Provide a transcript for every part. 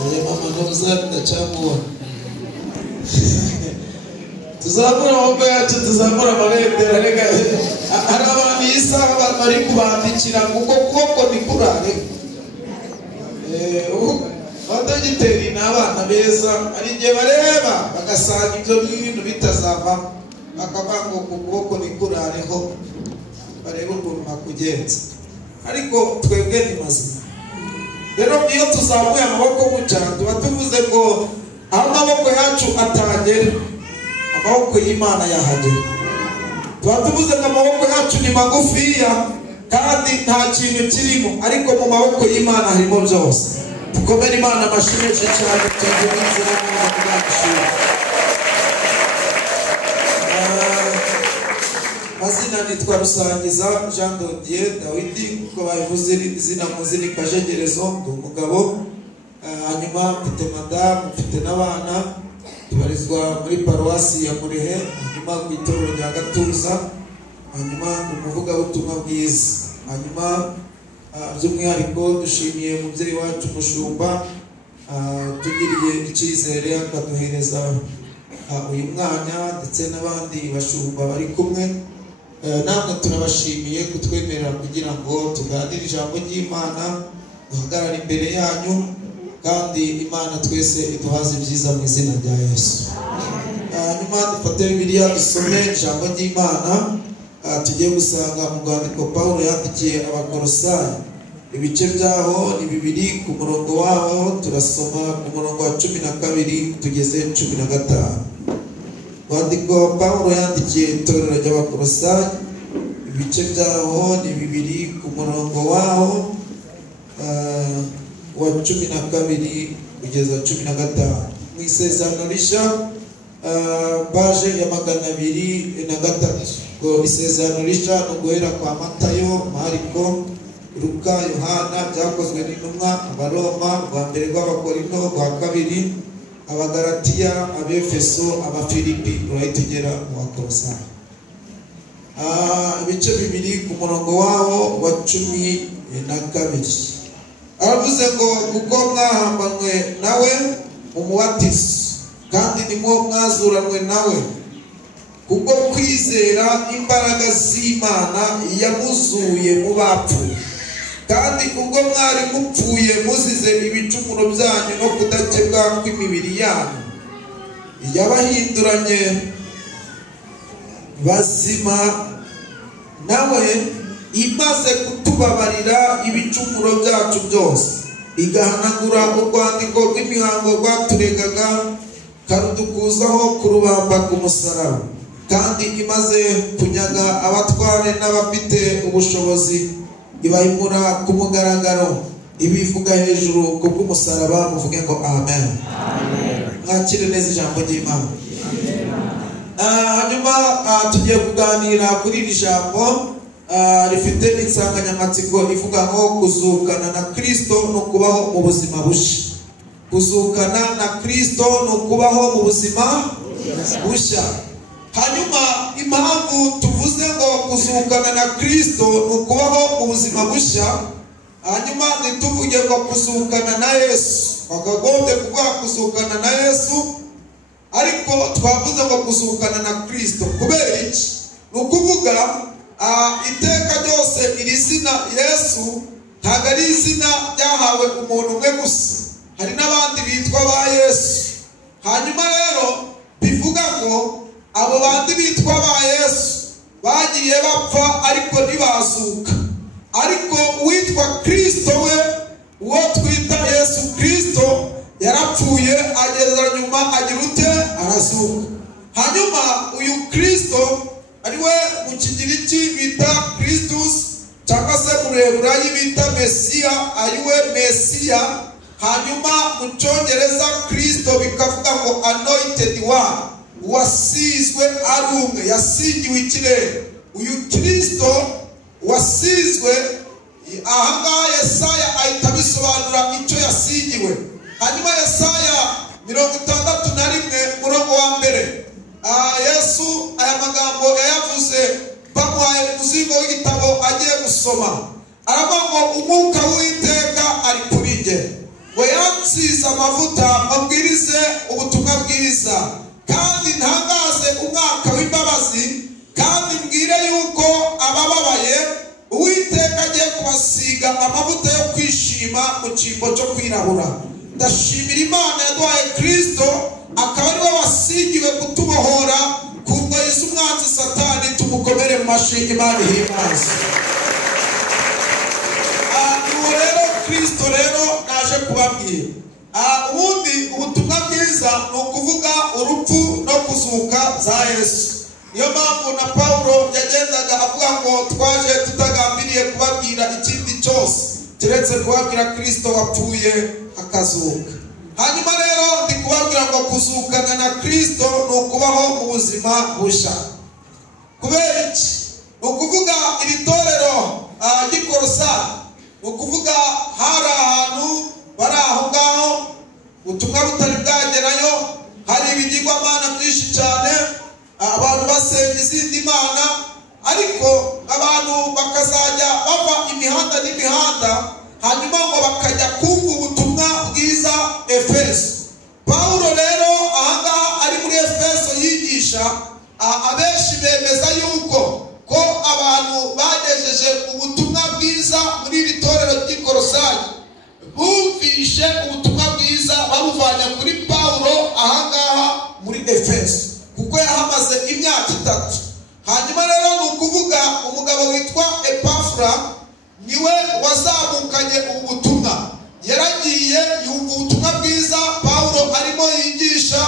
mama ntuza ndacamubona tuzamura amaboko yacu tuzamura amabendera reka hari abantu isaha bari kubandikira kuko kuboko ni kurare abadogiteri ni abana beza hari igihe bareba bagasanga ibyo bintu bitazavamo bakavuga ngo ku kuboko ni kurareho bareba ukuntu bakugenza ariko twebwe ni mazima rero iyo tuzamuye amaboko gutya tuba tuvuze ngo aho amaboko yacu atagera amaboko y'Imana yahagera tuba tuvuze ngo amaboko yacu ni magufiya kandi nta kintu kirimo ariko mu maboko y'Imana harimo byose tukomere Imana amashyi menshi cyane tugira inzira y'Imana. Mazina nitwa Rusangiza Jean Dodier Dawidi uko babivuze izina muzini Kajegerezo ndi umugabo hanyuma mfite madamu mfite n'abana tubarizwa muri paruwasi ya Murehe hanyuma ku itorero rya Gatuza hanyuma umuvuga butumwa bwiza hanyuma by'umwihariko dushimiye umubyeyi wacu umushumba tugiriye icyizere akaduhereza uyu mwanya ndetse n'abandi bashumba bari kumwe namwe turabashimiye kutwemerera kugira ngo tuganire ijambo ry'Imana duhagarare imbere yanyu kandi Imana twese iduhaze ibyiza mu izina rya Yesu. Hanyuma dufate Bibiliya dusome ijambo ry'Imana tugiye gusanga mu rwandiko Pawulo yandikiye Abakolosayi ibice byaho ni 2 ku murongo waho turasoma ku murongo wa 12 tugeze 15. Rwandiko Pawulo yandikiye itorero ry'Abakolosayi ibice byaho ni 2 ku murongo waho wa 12 kugeza 15. Mu isezerano rishya baje ya 203 isezerano rishya no guhera kwa Matayo, Mariko, Luka, Yohana byakozwe n'intumwa, Abaroma, rwa mbere rw'Abakorinto, rwa kabiri Abagalatiya, Abefeso, Abafilipi urahitugera mu Bakolosayi. Ibice 2 ku murongo waho wa 12 aravuze ngo kuko mwahambanywe nawe mu mubatizo kandi nimwo mwazuranwe nawe kubwo kwizera imbaraga z'Imana yamuzuye mu bapfuye kandi ubwo mwari mupfuye muzize ibicumuro byanyu no kudakebwa kw'imibiri yanyu yabahinduranye bazima nawe imaze kutubabarira ibicumuro byacu byose igahanagura urwandiko rw'imihango rwaturegaga karudukuzaho kurubamba ku musaraba kandi imaze kunyaga abatware n'abafite ubushobozi ibahimura ku mugaragaro ibivuga hejuru ku bw'umusaraba muvuge ngo amen. Mwakire neza ijambo ry'Imana. Hanyuma tugiye kuganira kuri iri jambo rifite insanganyamatsiko ivuga ngo kuzukana na Kristo no kubaho mu buzima bushya. Kuzukana na Kristo no kubaho mu buzima bushya. Hanyuma impamvu tuvuze ngo kuzukana na Kristo no kubaho mu buzima bushya hanyuma ntituvuge ngo kuzukana na Yesu bakagombye kuvuga kuzukana na Yesu ariko twavuze ngo kuzukana na Kristo kubera iki nukuvuga iteka ryose iri zina Yesu ntabwo ari izina ryahawe umuntu umwe gusa hari n'abandi bitwa ba Yesu hanyuma rero bivuga ngo abo bandi bitwa ba Yesu bagiye bapfa ariko ntibazuka ariko uwitwa Kristo we uwo twita Yesu Kristo yarapfuye ageza nyuma agira ute arazuka hanyuma uyu Kristo ariwe mu Kigiriki bita Christus cyangwa se mu Heburayi bita Mesiya ariwe Mesiya hanyuma mu Cyongereza Kristo bikavuga ngo anointed one wasizwe ari umwe yasigiwe ikirere uyu Kristo wasizwe ahangaha Yesaya ahita bisobanura icyo yasigiwe hanyuma Yesaya 61 murongo wa mbere Yesu aya magambo yayavuze bamuhaye umuzingo w'igitabo agiye gusoma aravuga ngo umwuka w'Iteka ari kuri njye ngo nsize amavuta mbabwirize ubutumwa bwiza kandi ntangaze umwaka w'imbabazi kandi mbwire yuko abababaye Uwiteka agiye kubasiga amavuta yo kwishima mu cyimbo cyo kwirabura. Ndashimira Imana yaduhaye Kristo akaba ari we wasigiwe kutubohora ku ngoyi z'umwanzi Satani. Tumukomere mu mashyi Imana ihimbaze. Rero Kristo rero naje kubabwira ubundi ubutumwa bwiza ni ukuvuga urupfu no kuzuka za Yesu. Niyo mpamvu na Paulo yagendaga avuga ngo twaje tutagambiriye kubabwira ikindi cyose keretse kubabwira Kristo wapfuye akazuka. Hanyuma rero ndi kubabwira ngo kuzukana na Kristo ni ukubaho mu buzima busha. Kubera iki? Ni ukuvuga iri torero ry'Ikorosayi, ni ukuvuga hari ahantu bari aho ngaho ubutumwa butari bwagerayo, hari ibigirwamana byinshi cyane, abantu basenga izindi mana, ariko abantu bakazajya bava imihanda n'imihanda hanyuma ngo bakajya kumva ubutumwa bwiza Efeso. Paulo rero ahangaha ari muri Efeso yigisha, abenshi bemeza yuko ko abantu bagejeje ubutumwa bwiza muri iri torero ry'Ikorosayi bumvishe ubutumwa bwiza babuvanye kuri Paulo ahangaha muri Efeso, kuko yahamaze imyaka 3. Hanyuma rero ni ukuvuga umugabo witwa Epafra niwe wazamukanye ubu butumwa. Yaragiye yumva ubutumwa bwiza Paulo arimo yigisha,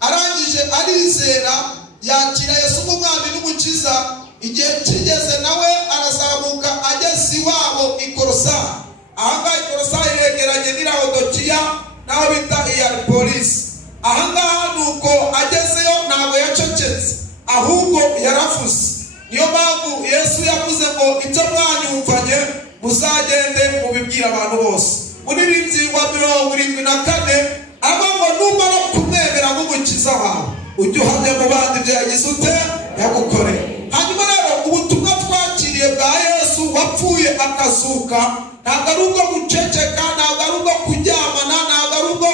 arangije arizera, yakira Yesu nk'umwami n'umukiza. Igihe kigeze nawe arazamuka ageze iwabo Ikorosayi. Ahangaha Ikorosayi yegeranye n'i Laodikiya n'aho bita Hierapolisi. Ahangaha nuko agezeyo ntabwo yacecetse, ahubwo yaravuze. Niyo mpamvu Yesu yavuze ngo ibyo mwanyumvanye muzagende mubibwira abantu bose. Muri Bibiri wa 74 avuga ngo numara kumwemera nk'umukiza wawe ujye uhamya mu bandi ibyo yagize ute yagukoreye. Hanyuma rero ubutumwa twakiriye bwa Yesu wapfuye akazuka ntabwo ari ubwo guceceka, ntabwo ari ubwo kuryamana, ntabwo ari ubwo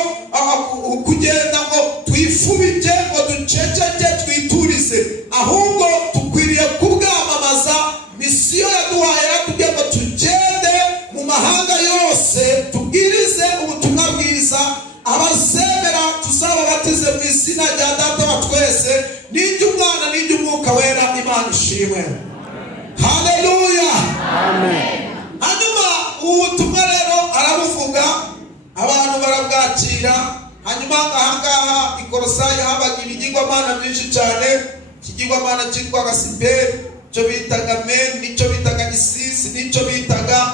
kugenda ngo twifubike ngo duceceke twiturize, ahubwo tukwiriye kubwamamaza. Misiyo yaduhaye yaratubwiye ngo tugende mu mahanga yose tubwirize ubutumwa bwiza. Abazemera tuzababatize mu izina rya Data wa twese n'iry'Umwana n'iry'Umwuka wera. Imana ishimwe. Haleluya. Amen. Hanyuma ubutumwa rero arabuvuga, abantu barabwakira. Hanyuma ahangaha Ikorosayi habaga ibigirwamana byinshi cyane. Ikigirwamana cyitwa Gasiperi, cyo bitaga Men, nicyo bitaga Isisi, nicyo bitaga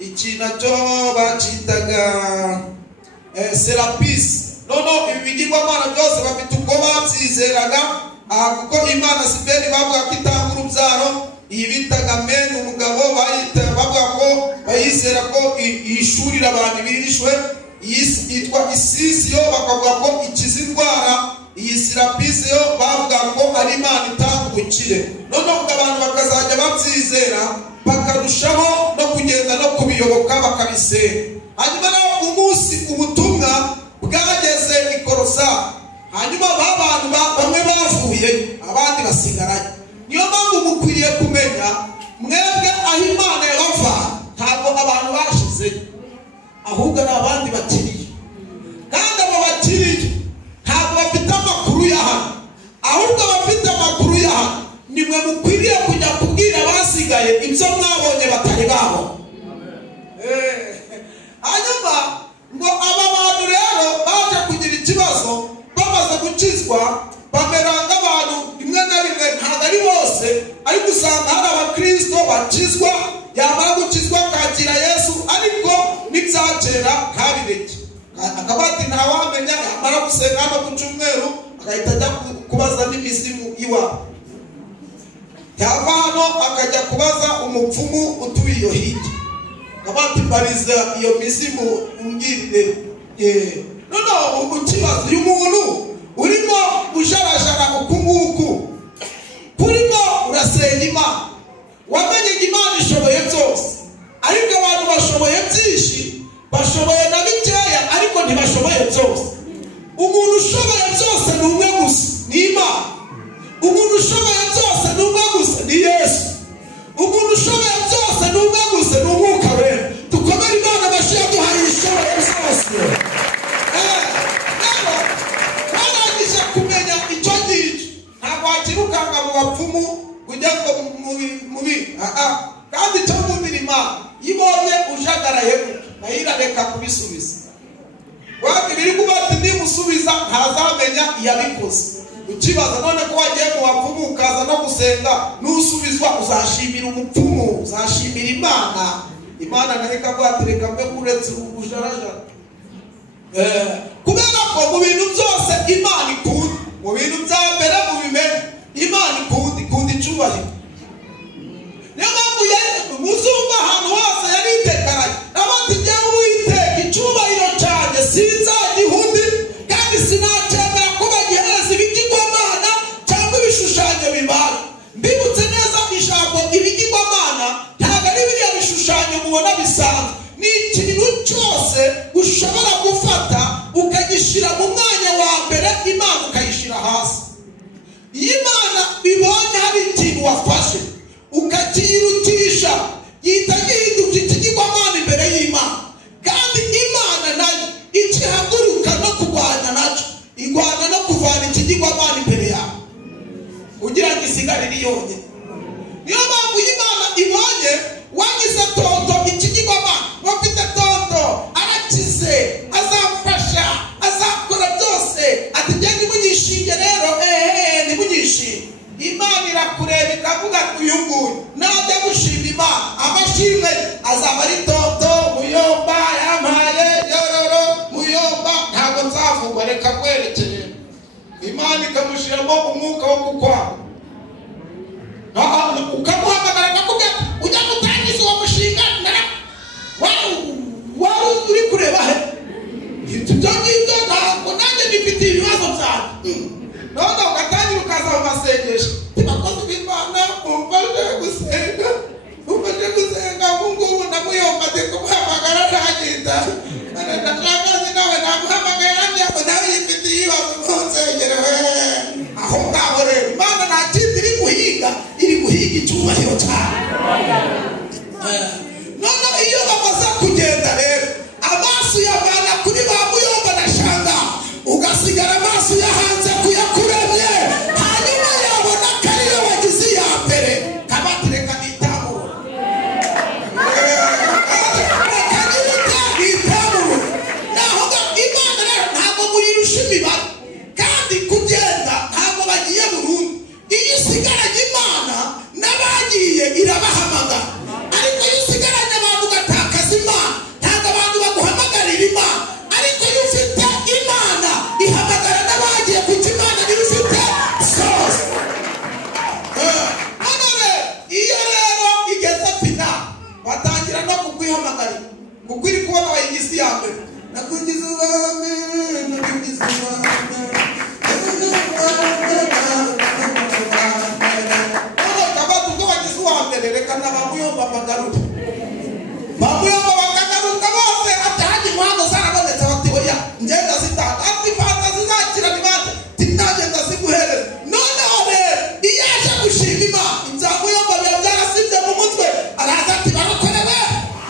iki nacyo bacitaga Serapisi. Nono ibi bigirwamana byose bafite uko babyizeraga, kuko Imana Siberi bavuga ko itanga urubyaro. Iyi bitaga Men, umugabo bavuga ko bayizera ko yishurira abantu birishwe. Iyi yitwa Isisi yo bakavuga ko ikiza indwara. Iyi Serapisi yo bavuga ko ari Imana itanga ubukire. Noneho abantu bakazajya babyizera bakarushaho no kugenda no kubiyoboka bakabisenga. Hanyuma umunsi ubutumwa bwageze Ikorosayi, hanyuma abantu bamwe bavuye abandi basigarayo. Niyo mpamvu mukwiriye kumenya mwebwe aho Imana yabava ntabwo abantu bashize, ahubwo ni abandi bakiriye. Kandi abo bakiriye ntabwo bafite amakuru ya hano, ahubwo bafite amakuru ya hano. Nimwe mukwiriye kujya kubwira abasigaye ibyo mwabonye batari babo. Hanyuma ngo aba bantu rero baje kugira ikibazo, bamaze gukizwa bamera nk'abantu rimwe na rimwe, ntabwo ari bose, ariko usanga hari abakristo bakizwa, yamara gukizwa akakira Yesu, ariko n'ibyakera ntabireke. Akaba ati ntawamenya, yamara gusenga hano ku cyumweru agahita ajya kubaza n'imizimu iwabo. Yava hano akajya kubaza umupfumu utuye iyo hirya, akaba ati mbariza iyo mizimu umbwirire. Noneho ukibaza uyu muntu urimo ujarajara uku nguku, urimo urasenga Imana, wamenye Imana ishoboye byose, ariko abantu bashoboye byinshi bashoboye na bike ntibashoboye byose. Umuntu ushoboye byose ni umwe gusa, ni Imana. Umuntu ushoboye byose ni umwe gusa, ni Yesu. Umuntu ushoboye byose ni umwe gusa, ni Umwuka Wera. Dukomere Imana amashyi yaduhaye ishoboye byose. Barangije kumenya icyo ngicyo, ntabwo wakirukanga mu bapfumu kujya ngo mubi. Kandi icyo mwumvira Imana ibonye ujagaraye nayo irareka kubisubiza. Wabwira kuba ati nimusubiza ntazamenya iyabikoze. Ukibaza none ko wagiye mu bapfumu ukaza no gusenga n'usubizwa uzashimira umupfumu, uzashimira Imana. Imana nayo ikaguhatireka mbe kuretse ubujarajara. Kubera ko mu bintu byose Imana ikunda, mu bintu bya mbere mu bimenye Imana ikunda icyubahiro. Niyo mpamvu muzumva ahantu hose yari itekanye n'abandi jyewe Uwiteka icyubahiro cyanjye sinzagiha undi, kandi sinacyemera ko bagihereza ibigirwamana cyangwa ibishushanyo bibaye. Mbibutse neza ijambo ibigirwamana ntabwo ari biriya bishushanyo mubona bisanzwe. Ni ikintu cyose ushobora gufata ukagishyira mu mwanya wa mbere, Imana ukayishyira hasi. Iyo Imana ibonye hari ikintu wafashe ukakirutisha, yita gihinduka ikigirwamana imbere y'Imana. Kandi Imana nayo ikihaguruka no kurwana nacyo, igwana no kuvana ikigirwamana imbere yawe kugira ngo isigare iri yonyine. Niyo mpamvu Imana ibonye wagize tonto ikigirwamana, wafite tonto arakize, azamfasha, azakora byose, ati njye nimunyishinge rero, nimunyishinge. Imana irakureba ikavuga ati uyu nguyu najya gushima Imana, amashimwe azaba ari tonto Muyomba yampaye yororo Muyomba, ntabwo nzavugwa, reka kwerekeye. Imana ikamushyiramo umwuka wo gukwa, ukamuhamagara akakubwira ujya gutangiza uwo mushinga. Wari uri kureba he? Ibyo ngibyo ntabwo nanjye bifite ibibazo byanjye. None ugatangira ukaza mu masengesho, abakozi b'Imana umfashe gusenga ngubu na Muyomba ndi kumuhamagara ntagenda, ndashakazi nawe namuhamagara nawe yifite ibibazo nsengere we. Aho ngaho rero Imana nta kindi iri guhiga icyubahiro cyawe. None iyo bamaze kugenda rero amaso yavana kuri ba Muyomba na Shanga, ugasigara amaso yahanze kuyakuremye, hanyuma yabona ko ariyo wagize iya mbere, kabatireka n'itamuro. Naho Imana rero ntabwo muyirusha imibare, kandi kugenda ntabwo bagiye burundu. Iyo usigaranye Imana n'abagiye irabahamagara, ariko iyo usigaranye abantu ugatakaza Imana ntabwo abantu baguhamagarira Imana. Ariko iyo ufite Imana ihamagara n'abagiye, kuko Imana niyo ufite zose. None iyo rero igeze pina batangira no kukwihamagarira, kuko iri kubona wayigize iya mbere. Nakugize ubwami, nakugize ubwami, reka na ba Muyomba bagaruka. Ba Muyomba bakagaruka bose, ati haji muhanda zarabonetse, bati oya ngenda zitanga, ati fanta zizakira nibande, tindaje ndaziguhereza. Noneho rero iyo aje gushima Imana, ibya Muyomba biba byarasibye mu mutwe, araza ati barakorewe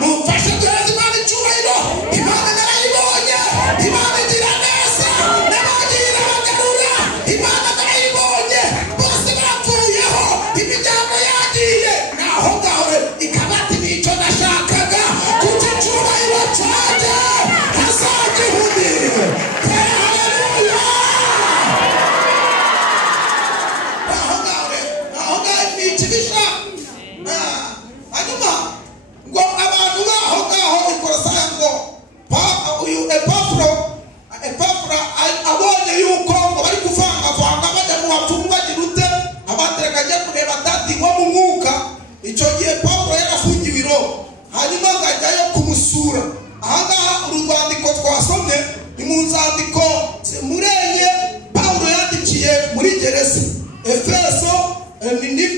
mumfashe duhereze Imana icyubahiro. Imana narayibonye, Imana igira neza, n'abagiye irabagarura. Imana narayibonye, bose bapfuyeho, imiryango yagiye. Naho ngaho ikabati nicyo nashakaga, kuko icyubahiro cyanjye ntazagihuni. Haleluya! Naho ngaho ni ikibisha. Hanyuma ngo abantu baho ngaho ikorosaye ngo uyu Epafra abonye yuko ngo bari kuvangavanga bajya mu bapfumu bagira ute, abatereka ajya kureba dati nko mu mwuka. Icyo gihe Pawulo yarafungiwe i Roma, hanyuma ngajyayo kumusura. Ahangaha urwandiko twasomye ni mu nzandiko murenge Pawulo yandikiye muri gereza, Efeso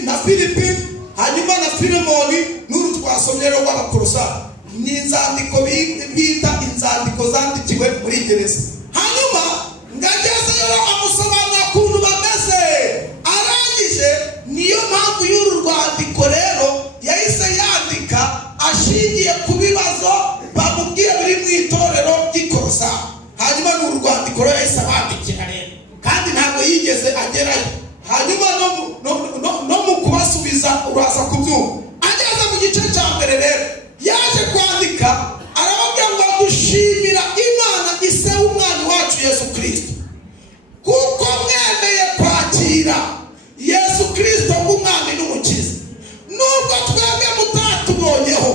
na Filipi, hanyuma na Filemoni, n'uru twasomye rero rw'Abakolosayi. Ni inzandiko bita inzandiko zandikiwe muri icyongereza. Hanyuma ngagezeyo amusobanurira ukuntu bameze, arangije niyo mpamvu y'uru rwandiko rero yahise yandika ashingiye ku bibazo bamubwiye biri mu itorero ry'Ikorosa. Hanyuma n'uru rwandiko rero yahise abandikira rero, kandi ntabwo yigeze agerayo. Hanyuma no mu kubasubiza uraza kubyumva. Ageze mu gice cya mbere rero yaje kwandika arababwira ngo dushimira Imana ise w'umwami wacu Yesu Kristo, kuko mwemeye kwakira Yesu Kristo nk'umwami n'umukiza, nubwo twebwe mutatubonyeho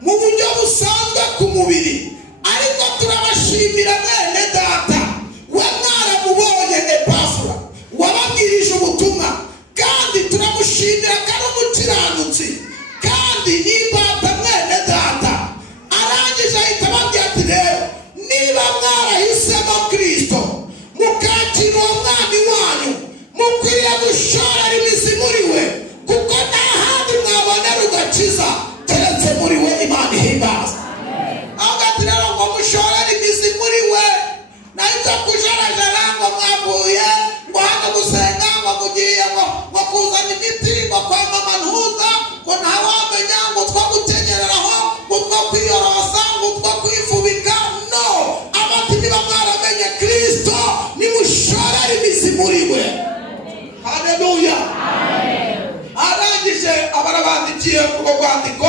mu buryo busanzwe ku mubiri, ariko turabashimira bene data we mwaramubonye Epafura wababwirije ubutumwa, kandi turamushimira ko ari umukiranutsi kandi n'imbata mwene data. Arangije ahita ababwira ati rero niba mwarahisemo Kristo mukakira uwo mwami wanyu, mukwiriye gushorera imizi muri we, kuko nta handi mwabonera ugakiza keretse muri we. Imana ihimbaza. Agati rero ngo mushorere imizi muri we, naho ibyo kujarajara ngo mwavuye ngo hano gusenga ngo mugiye ngo kuzana imiti ngo kwa mama ntuza ngo ntawamenya ngo two gukenyereraho ngo two kwiyorosa ngo two kwifubika. No, abati niba mwaramenye Kristo nimushorere imizi muri we. Haleluya. Arangije abarabandikiye urwo rwandiko.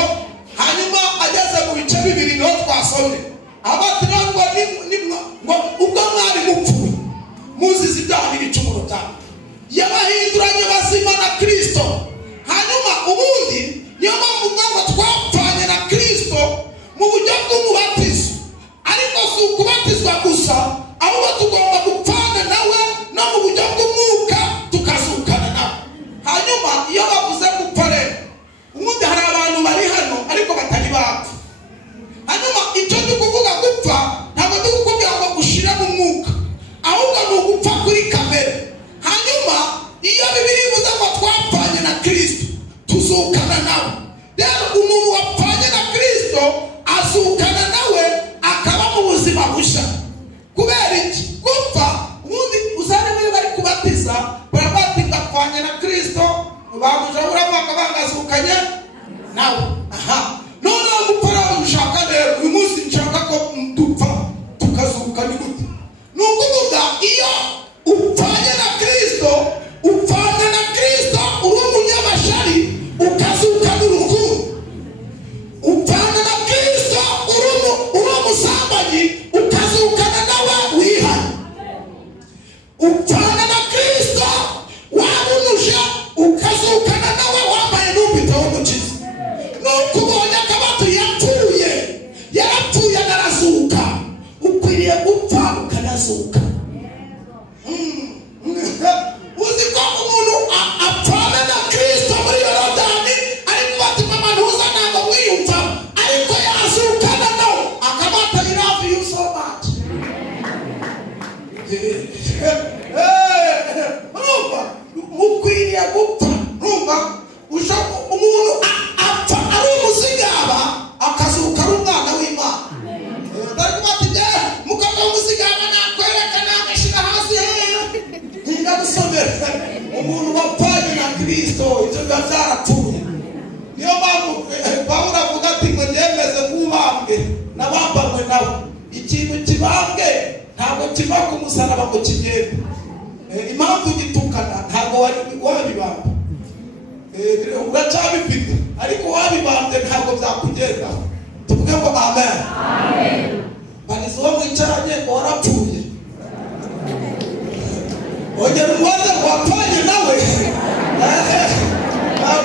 Hanyuma ageze mu bice bibiri niho twasomye. Abati ngo ubwo mwari mupfuye muzize ibyaha n'ibicumuro byanyu, yabahinduranye bazima na Kristo. Hanyuma ubundi niyo mpamvu ngo twapfanye na Kristo mu buryo bw'umubatizo, ariko si ukubatizwa gusa, ahubwo tugomba gupfana nawe no mu buryo bw'umwuka tukazukana nawe. Hanyuma iyo bavuze gupfa rero, ubundi hari abantu bari hano ariko batari bapfa. Hanyuma icyo tukuvuga gupfa ntabwo tukubwira ngo ushire mu mwuka, ahubwo ni ugupfa kuri kamere. Hanyuma iyo Bibiliya ivuze ngo twapfanye na Kristo tuzukana nawe, rero umuntu wapfanye na Kristo azukana nawe akaba mu buzima bushya. Kubera iki? Gupfa ubundi uzane niba bari kubatiza barabatinga apfanye na Kristo, bamujabura bakabangazukanye nawe. None gupfa ushaka rero uyu munsi nshaka ko dupfa tukazuka ni gute? Ni ukuvuga iyo upfanye na Kristo, upfanye na Kristo uri umunyabashari ukazuka n'urukundo. Upfanye na Kristo uri umusambanyi ukazukana nawe wihana. Upfanye na Kristo wabunuje ukazukana nawe wambaye n'umpita w'umukiza. Nukubonye akabato yapfuye, yarapfuye anarazuka, ukwiriye gupfa ukanazuka. Uzi ko umuntu apfana na Kristo muri Yorodani ariko batima manuza ntabwo mwiyumva, ariko yazukana nawe akabato. I love you so much. Ukwiriye gupfa. Umuntu apfa ari umuzigaba akazuka ari umwana w'Imana. Bari kubati mukaka w'umuzigaba nakwerekana agashyira hasi ntigabusomera. Umuntu wapfanye na Kristo ibyo biba byarapfuye. Niyo mpamvu Pawulo avuga ati ngo njyemeze nk'ubambwe n'abambanywe nawe. Ikintu kibambwe ntabwo kiva ku musaraba ngo kigende. Impamvu gitukana ntabwo wabibamba, uracyabifite, ariko wabibambye ntabwo byakugendaho. Tuvuge ngo amen. Banize uwo mwicaranye ngo warapfuye, ongera umubaze ngo wapfanye nawe.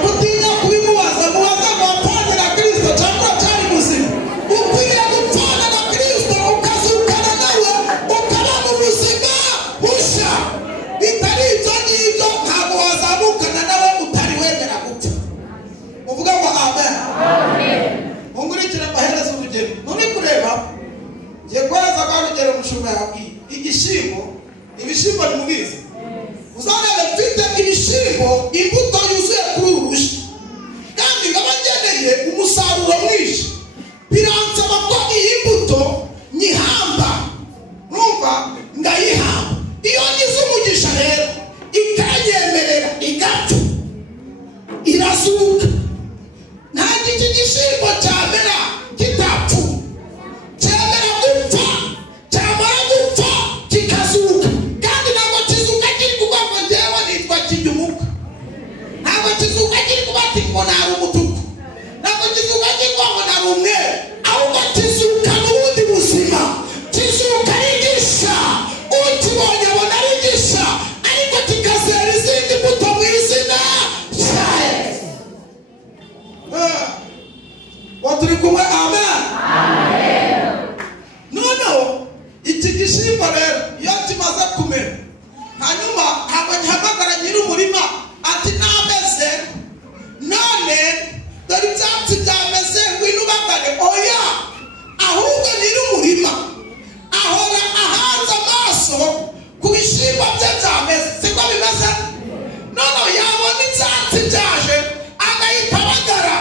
Gutinya kubimubaza, mubaze ngo wapfanye na Kristo cyangwa cyari muzima. Ukwiriye gupfana na Kristo ukazukana nawe ukaba mu buzima bushya. Bitari ibyo ngibyo ntabwo wazamukana nawe utari wemera gupfa. Uvuga ngo amen. Mungurikira amaherezo urugero. None kureba ngiye guhereza urugero mushumba yabwiye ibishyimbo ni mubizi. Uzarebe mfite ibishyimbo imbuto yuzuye kuri uru rushyi, kandi nkaba ngeneye umusaruro mwinshi. Biransaba ko iyi mbuto nyihamba. iki gishimbo rero iyo kimaze kumera hanyuma abahamagara nyiri umurima ati nameze none dore ibyatsi byameze ngwino ubagare oya ahubwo nyiri umurima ahora ahanze amaso ku bishimbo bye byameze siko bimeze none yabona ibyatsi byaje agahita abagara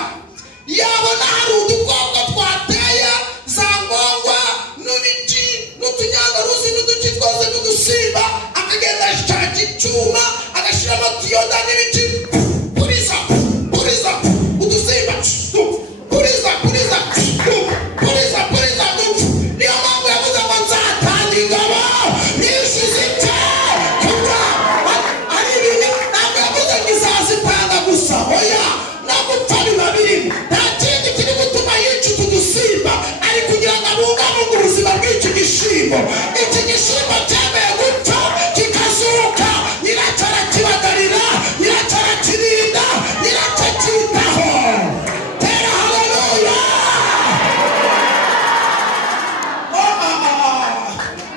yabona hari udukoko twateye za ngongwa n'ibiti n'utunyangaruzi n'uduti twose n'udusimba akagenda ashaka icyuma agashyiramo tiyoda n'ibiti puriza udusimba puriza niyo mpamvu yavuze ngo nzatanga ingabo nyinshi zite kubwa ari ibintu ntabwo yavuze ngo izazitanga gusa oya ntabwo utari babiri nta kindi kiri gutuma yica utu dusimba ari kugira ngo abungabunge ubuzima bw'iki gishimbo. Iki gishimbo cyemeye gupfa kikazuka nyiracyo arakibagarira nyiracyo arakirinda nyiracyo akitaho. Tera haleluya.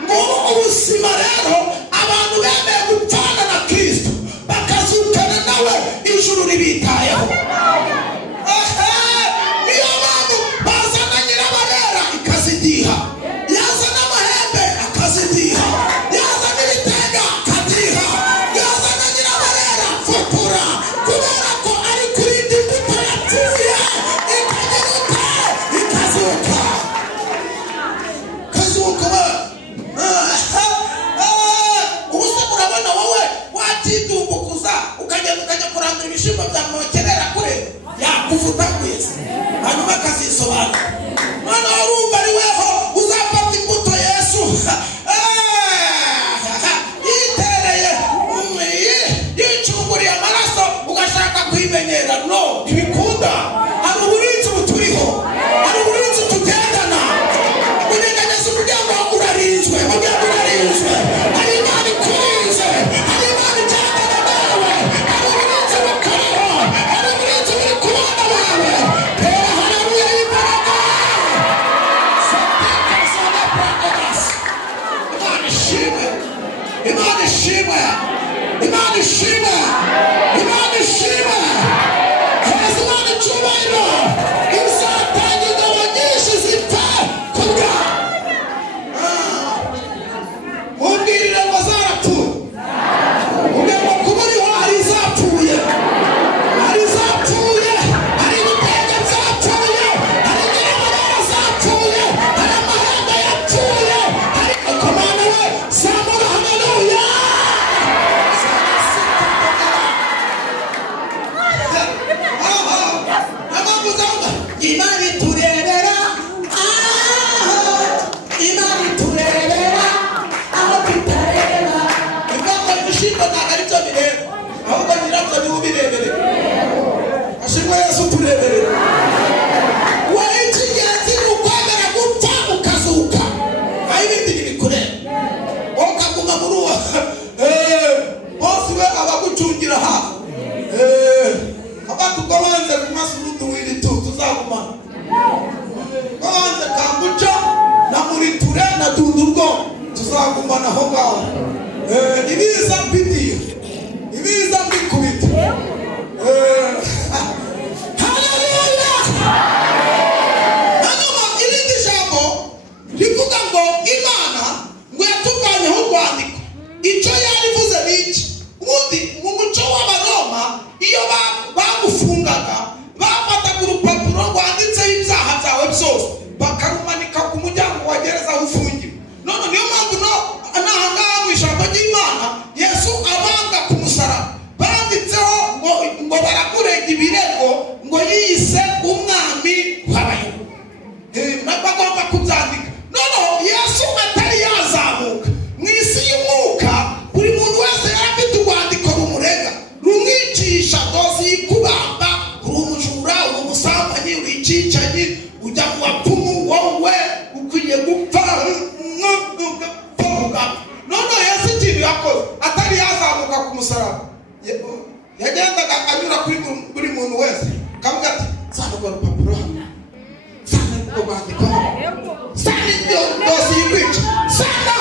Ngubu ubuzima rero abantu bemeye gupfana na Kristo bakazukana nawe ijuru ribitayeho. Niyo mpamvu bazana nyirabarera ikazidiha, yazana amahembe akazidiha, yazana ibitega akadiha, yazana nyirabarera fotora kubera ko ari kurinda imbuto yapfuye ikagiruka ikazuka ubuse murabona wowe watidumbukuza ukajya kurandura ibishimbo byamukerera kure yakuvuta kwese hanyuma akazisobanura none urumva ari weho uzafata imbuto Yesu yitereye yicunguriye amaraso ugashaka kwimenyera no ntibikunda. Hari uburinzi buturiho, hari uburinzi tugendana uregageza umuryango urarinzwe hari Imana ikurinze, hari Imana igendana nawe, hari uburinzi bukuriho, hari uburinzi buri ku bana bawe. Tera haleluya y'imbaraga. Imana ishimwe, Imana ishimwe, Imana ishimwe, Imana ishimwe. Heza Imana icyubahiro. Izatanga ingabo nyinshi zipfa kubwa mubwirire ngo zarapfuye. Ubwo kumuriho hari izapfuye, hari izapfuye, hari ibitega byapfuye, hari nyirabarera zapfuye, hari amahembe yapfuye, hari komanda we zamura haleluya. Imana iturebera, Imana iturebera aho tutareba. Ibyo ibishimbo ntabwo ari byo bireba, ahubwo nyirabyo niwe ubirebere. Ashimwe Yesu turebere. Wowe icy'ingenzi ni ukwemera gupfa ukazuka, aho ibindi ntibikureba. Wowe ukaguma muri uwo bose we abagucungira hafi. Abantu ubwo banze ku maso uruduwiri tuzagumana banze Kambuca na Muriture na Dundurwo tuzagumana aho ngaho. Ibiza mbidiye, ibiza mbikubita. Haleluya. Hanyuma irindi jambo rivuga ngo Imana ngo yatunganyeho urwandiko. Icyo yarivuze ni iki? Ubundi mu muco w'Abaroma iyo bagufungaga bafataga urupapuro rwanditseho ibyaha byawe byose bakarumanika ku muryango wa gereza aho ufungiwe. None niyo mpamvu n'ahangaha mu ijambo ry'Imana Yesu abanga ku musaraba banditseho ngo barakurega ibirego ngo yiyise umwami w'Abayahudi. Bagomba kubyandika. Noneho Yesu atari yazamuka mu isi y'umwuka, buri muntu wese yari afite urwandiko rumurega rumwicisha dozi y'ikubamba, uri umujura, uri umusambanyi, uri icyicanyi, ujya mu bapfumu, wowe ukwiye gupfa. Noneho Yesu ikintu yakoze atari yazamuka ku musaraba, yagendaga anyura kuri buri muntu wese akavuga ati sana urwo rupapuro hano, sana urwo rwandiko hano, sana ibyo dozi y'ikwica, sana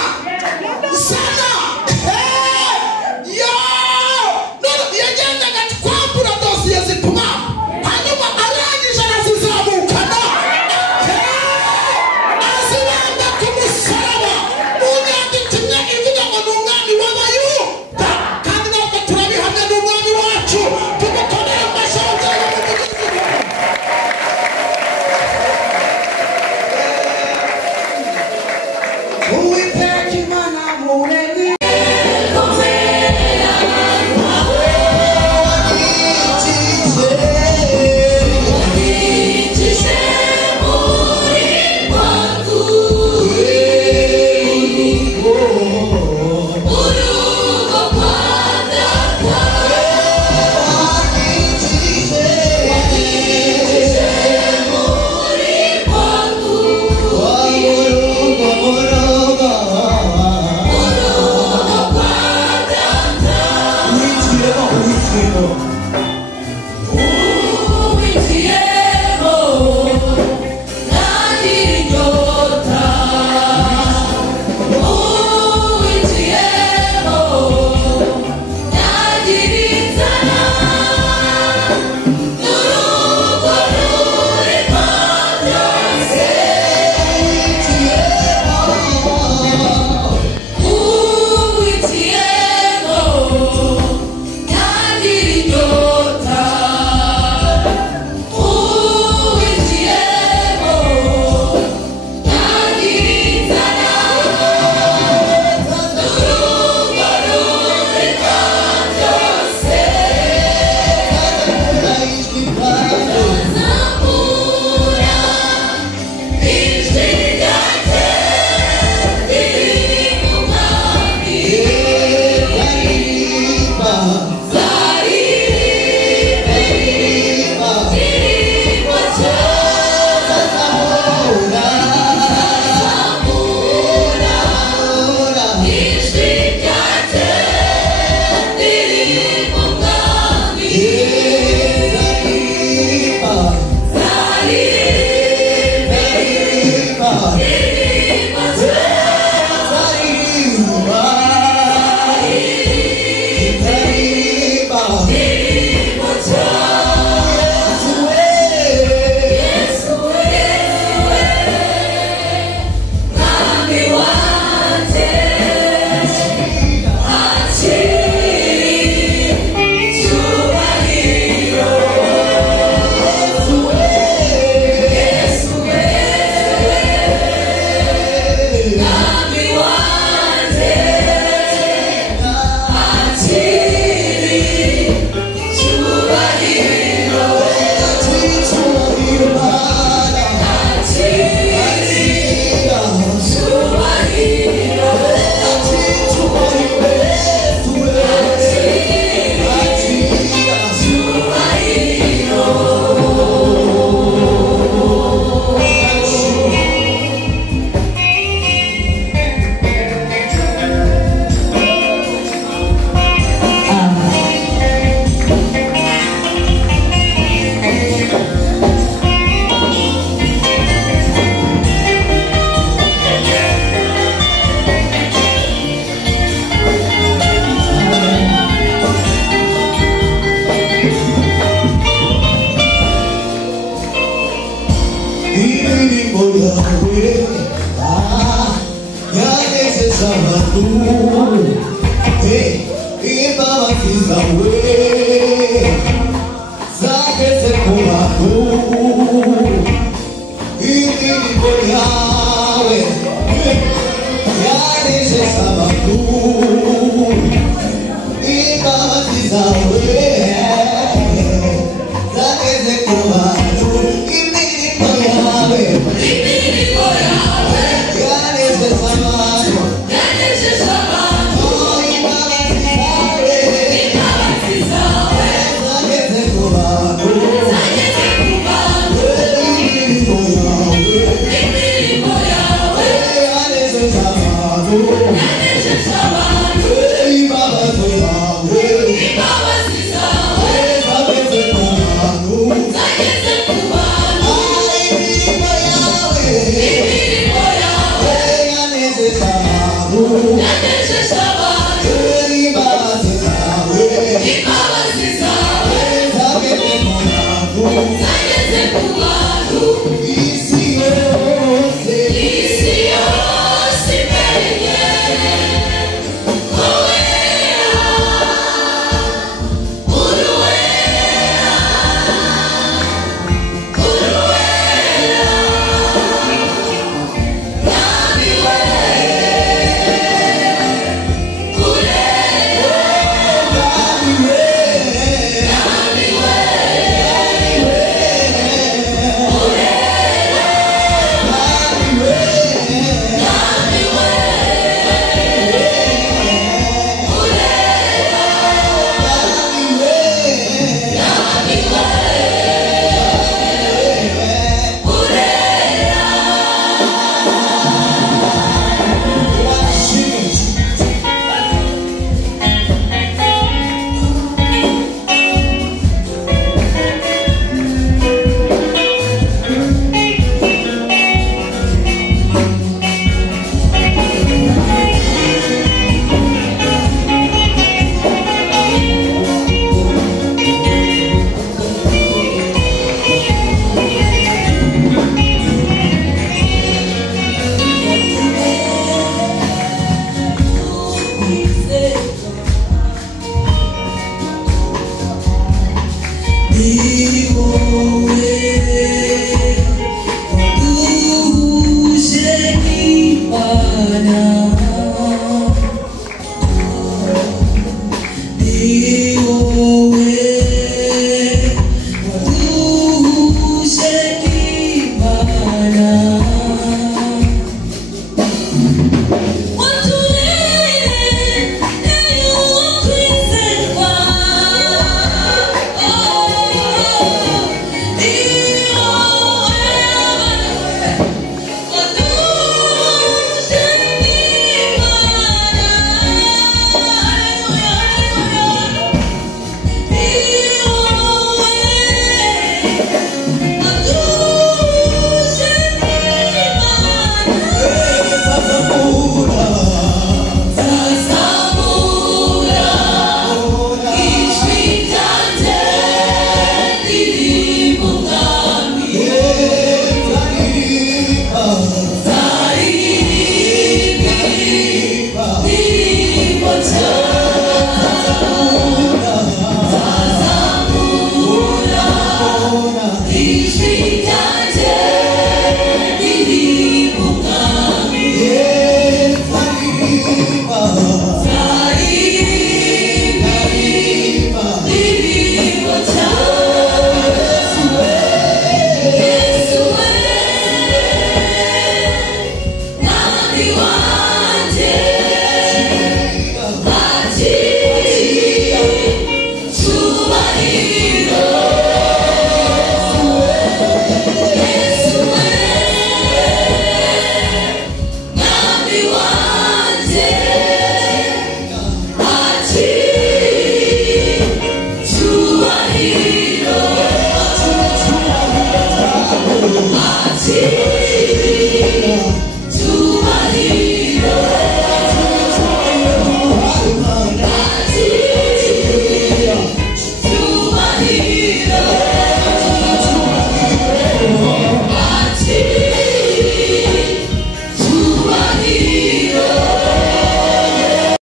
mwanya